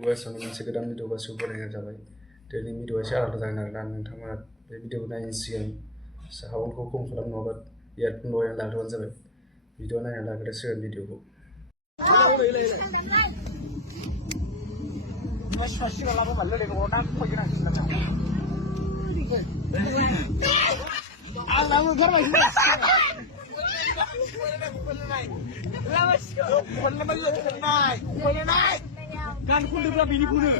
Guys, मोनसे गोदान video गासिबो बरायनाय जाबाय। दिनै भिडिअआ एसे आलादा जागोन आरोना नोंथाङा बे भिडिअखौ नायनायनि सिगां साउन्डखौ खम खालाम नङाबा इयारफन लगायनानै लाग्रोबानो जाबाय। भिडिअ नायनानै लाग्रोदो सिगां भिडिअखौ। Kan kudu berapa ini kudu?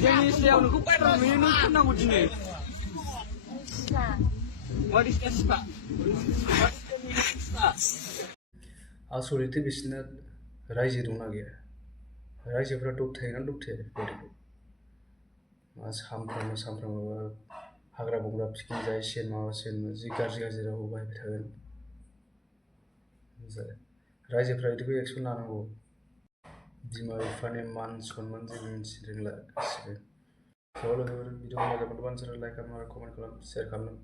Jadi siapa nak kupai dulu ini nak nak uji. What is this pak? आसरित बिसोरना रायजो दंना गैया रायजोफ्रा दबथायोना दबथाया बेबायदिखौ मा सामफ्रामबो हाग्रा बंग्रा पिकनिक जायो सेन माबा सेन जि गाज्रि रावबो बाहायबाय थागोन रायजोफ्रा बिदिखौ एक्सन लानांगौ बिमा बिफानि मान सन्मान जेबो मिन्थिनो रोंला गासिबो स' लोगोफोर भिडिअ मोजां मोनोबा लाइक खालाम कमेन्ट खालाम शेयार खालाम